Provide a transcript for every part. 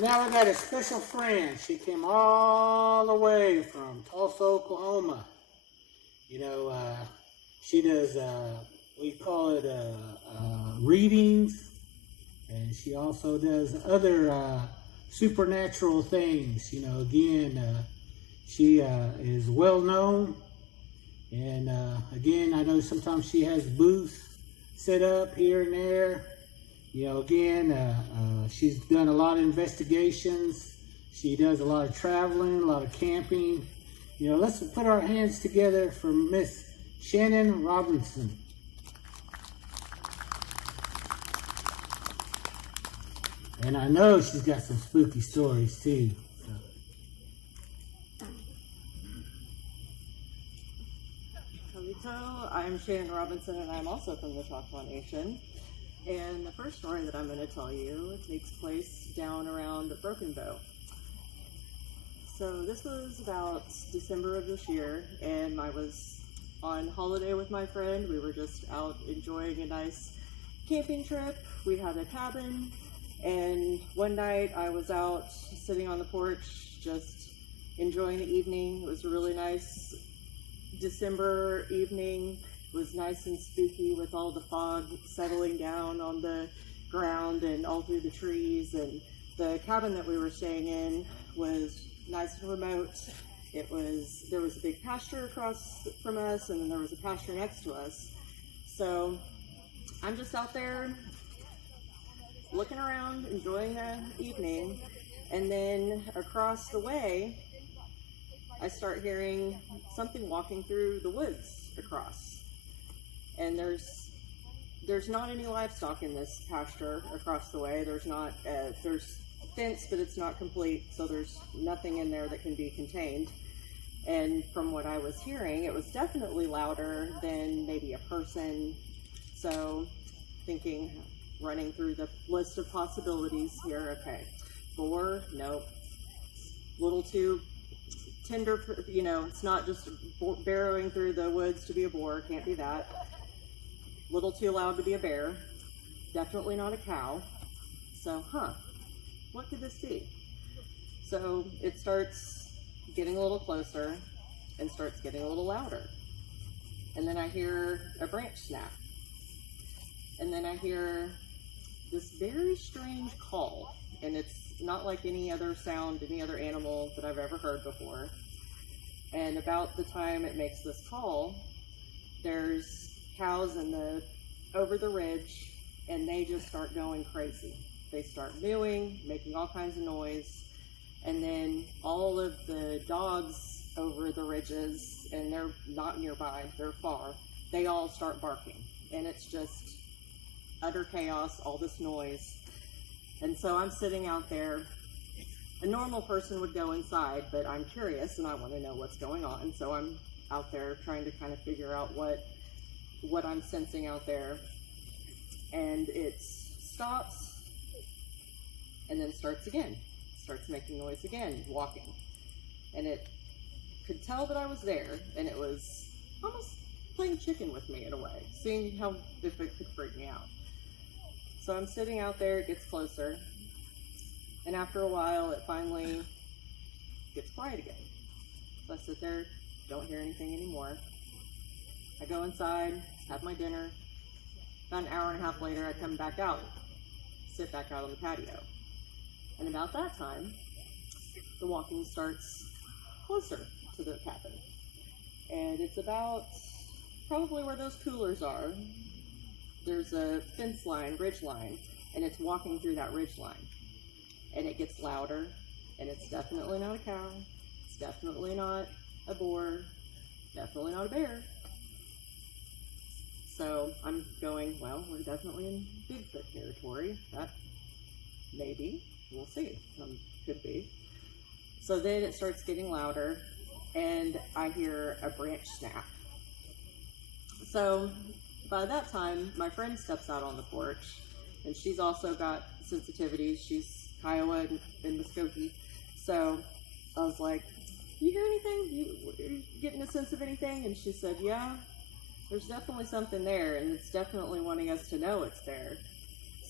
Now we got a special friend. She came all the way from Tulsa, Oklahoma. You know, she does, we call it readings, and she also does other supernatural things. You know, again, she is well known, and again, I know sometimes she has booths set up here and there. You know, again, she's done a lot of investigations. She does a lot of traveling, a lot of camping. You know, let's put our hands together for Miss Shannon Robinson. And I know she's got some spooky stories too. So I'm Shannon Robinson, and I'm also from the Choctaw Nation. And the first story that I'm going to tell you takes place down around Broken Bow. So this was about December of this year, and I was on holiday with my friend. We were just out enjoying a nice camping trip. We had a cabin, and one night I was out sitting on the porch just enjoying the evening. It was a really nice December evening. It was nice and spooky with all the fog settling down on the ground and all through the trees. And the cabin that we were staying in was nice and remote. There was a big pasture across from us, and then there was a pasture next to us. So I'm just out there looking around, enjoying the evening, and then across the way, I start hearing something walking through the woods across. And there's not any livestock in this pasture across the way. There's fence, but it's not complete, so there's nothing in there that can be contained. And from what I was hearing, it was definitely louder than maybe a person. So thinking, running through the list of possibilities here, okay, boar, nope, little too tender, you know, it's not just burrowing through the woods to be a boar, can't be that. Little too loud to be a bear, definitely not a cow. So, what could this be? So it starts getting a little closer and starts getting a little louder. And then I hear a branch snap. And then I hear this very strange call, and it's not like any other sound, any other animal that I've ever heard before. And about the time it makes this call, there's cows over the ridge, and they just start going crazy. They start mooing, making all kinds of noise, and then all of the dogs over the ridges, and they're not nearby, they're far, they all start barking. And it's just utter chaos, all this noise. And so I'm sitting out there. A normal person would go inside, but I'm curious and I want to know what's going on. So I'm out there trying to kind of figure out what I'm sensing out there. And it stops and then starts again. Starts making noise again, walking. And it could tell that I was there, and it was almost playing chicken with me in a way, seeing if it could freak me out. So I'm sitting out there, it gets closer, and after a while it finally gets quiet again. So I sit there, don't hear anything anymore. I go inside, have my dinner. About an hour and a half later, I come back out, sit back out on the patio. And about that time, the walking starts closer to the cabin. And it's about probably where those coolers are. There's a fence line, ridge line, and it's walking through that ridge line. And it gets louder, and it's definitely not a cow. It's definitely not a boar. Definitely not a bear. So I'm going, well, we're definitely in Bigfoot territory. That maybe, we'll see, could be. So then it starts getting louder, and I hear a branch snap. So by that time, my friend steps out on the porch, and she's also got sensitivities. She's Kiowa and Muskogee. So I was like, you hear anything? Are you getting a sense of anything? And she said, yeah, there's definitely something there, and it's definitely wanting us to know it's there.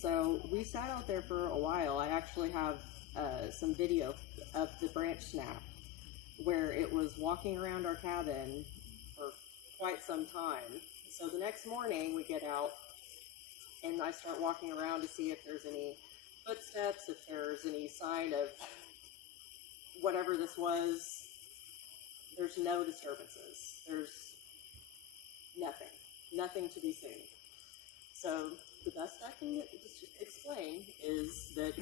So we sat out there for a while. I actually have some video of the branch snap, where it was walking around our cabin for quite some time. So the next morning we get out and I start walking around to see if there's any footsteps, if there's any sign of whatever this was. There's no disturbances. There's nothing to be seen. So the best I can explain is that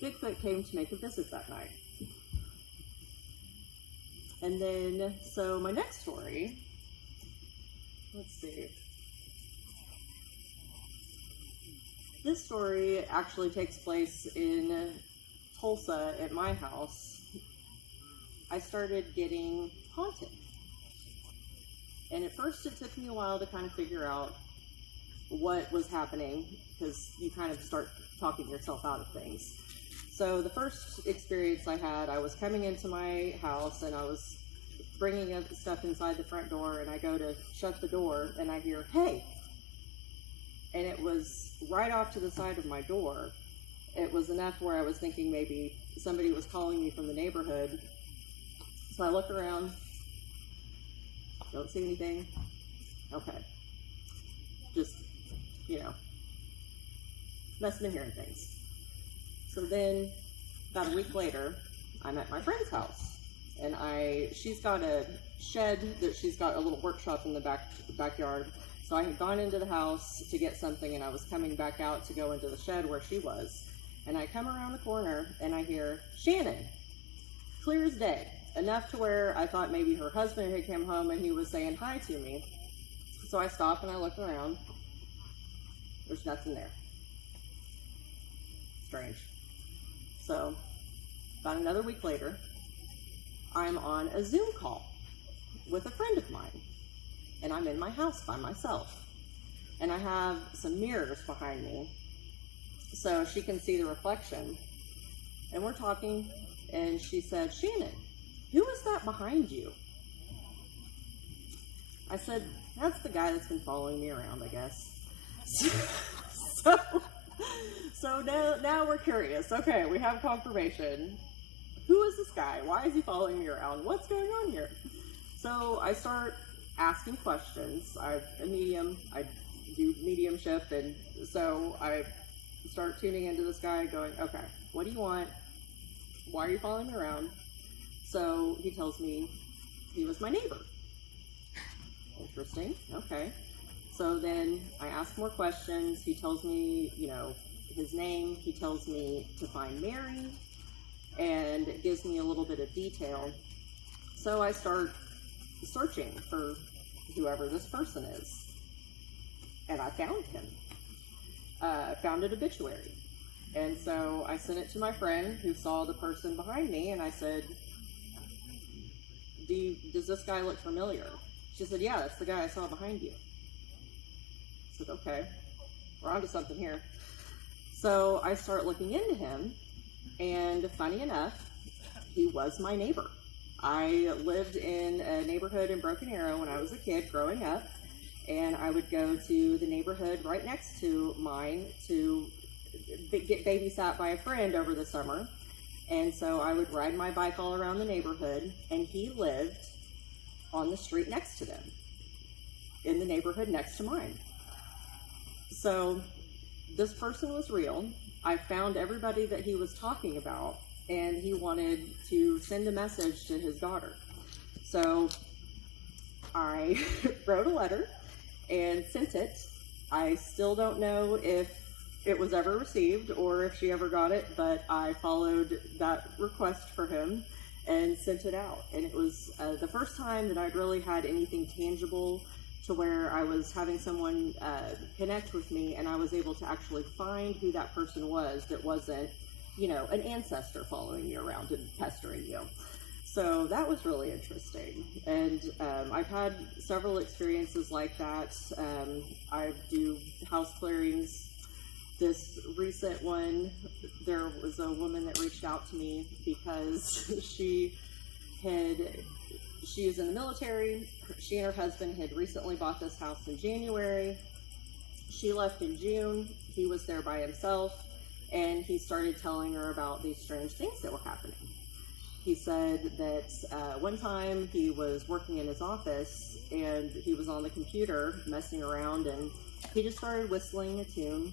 Bigfoot came to make a visit that night. And then, so my next story, let's see. This story actually takes place in Tulsa at my house. I started getting haunted. And at first it took me a while to kind of figure out what was happening, because you kind of start talking yourself out of things. So the first experience I had, I was coming into my house and I was bringing up stuff inside the front door, and I go to shut the door and I hear, "Hey!" And it was right off to the side of my door. It was enough where I was thinking maybe somebody was calling me from the neighborhood. So I look around, don't see anything. Okay. Just, must have been hearing things. So then, about a week later, I'm at my friend's house, and she's got a shed that she's got a little workshop in the backyard. So I had gone into the house to get something, and I was coming back out to go into the shed where she was. And I come around the corner, and I hear, "Shannon," clear as day. Enough to where I thought maybe her husband had come home and he was saying hi to me. So I stop and I look around. There's nothing there. Strange. So, about another week later, I'm on a Zoom call with a friend of mine. And I'm in my house by myself. And I have some mirrors behind me, so she can see the reflection. And we're talking, and she said, "Shannon, who is that behind you?" I said, "That's the guy that's been following me around, I guess." So now we're curious. Okay, we have confirmation. Who is this guy? Why is he following me around? What's going on here? So I start asking questions. I'm a medium. I do mediumship, and so I start tuning into this guy going, "Okay, what do you want? Why are you following me around?" So he tells me he was my neighbor. Interesting. Okay. So then I ask more questions. He tells me, his name. He tells me to find Mary, and it gives me a little bit of detail. So I start searching for whoever this person is. And I found him. I found an obituary. And so I sent it to my friend who saw the person behind me, and I said, "Does this guy look familiar?" She said, "Yeah, that's the guy I saw behind you." I said, "Okay, we're onto something here." So I start looking into him, and funny enough, he was my neighbor. I lived in a neighborhood in Broken Arrow when I was a kid growing up, and I would go to the neighborhood right next to mine to get babysat by a friend over the summer. And so I would ride my bike all around the neighborhood, and he lived on the street next to them, in the neighborhood next to mine. So this person was real. I found everybody that he was talking about, and he wanted to send a message to his daughter. So I wrote a letter and sent it. I still don't know if it was ever received or if she ever got it, but I followed that request for him and sent it out. And it was the first time that I'd really had anything tangible to where I was having someone connect with me, and I was able to actually find who that person was that wasn't, an ancestor following you around and pestering you. So that was really interesting. And I've had several experiences like that. I do house clearings. This recent one, there was a woman that reached out to me because she was in the military. She and her husband had recently bought this house in January. She left in June. He was there by himself. and he started telling her about these strange things that were happening. He said that one time he was working in his office and he was on the computer messing around, and he just started whistling a tune,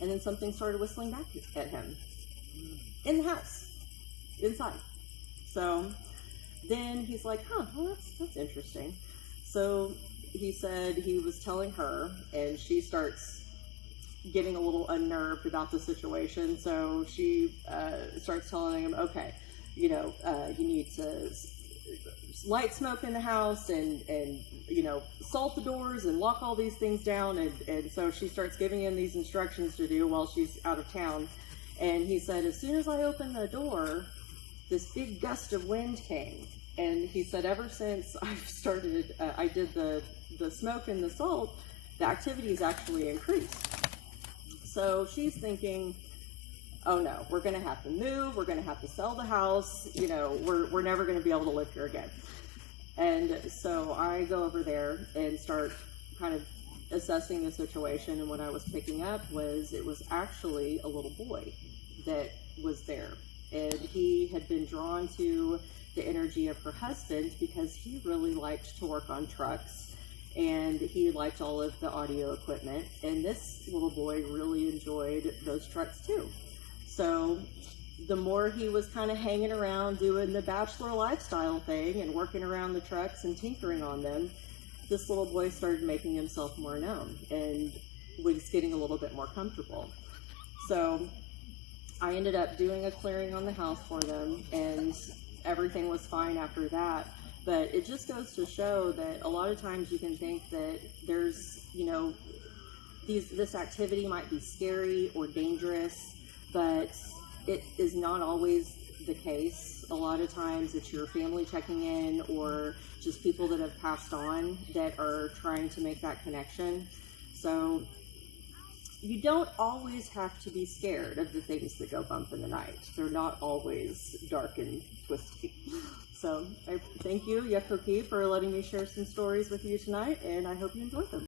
and then something started whistling back at him in the house, inside. So then he's like, huh, well, that's interesting. So he said he was telling her, and she starts getting a little unnerved about the situation. So she starts telling him, okay, you need to light smoke in the house and salt the doors and lock all these things down. And so she starts giving him these instructions to do while she's out of town. And he said, as soon as I opened the door, this big gust of wind came. And he said, ever since I've started, I did the smoke and the salt, the activity's actually increased. So she's thinking, oh no, we're going to have to move. We're going to have to sell the house. We're never going to be able to live here again. And so I go over there and start kind of assessing the situation. And what I was picking up was it was actually a little boy that was there. And he had been drawn to the energy of her husband because he really liked to work on trucks and he liked all of the audio equipment. And this little boy really enjoyed those trucks too. So the more he was kind of hanging around doing the bachelor lifestyle thing and working around the trucks and tinkering on them, this little boy started making himself more known and was getting a little bit more comfortable. So I ended up doing a clearing on the house for them, and everything was fine after that. But it just goes to show that a lot of times you can think that there's, this activity might be scary or dangerous, but it is not always the case. A lot of times it's your family checking in or just people that have passed on that are trying to make that connection. So you don't always have to be scared of the things that go bump in the night. They're not always dark and twisty. So I thank you, Yakoki, for letting me share some stories with you tonight, and I hope you enjoyed them.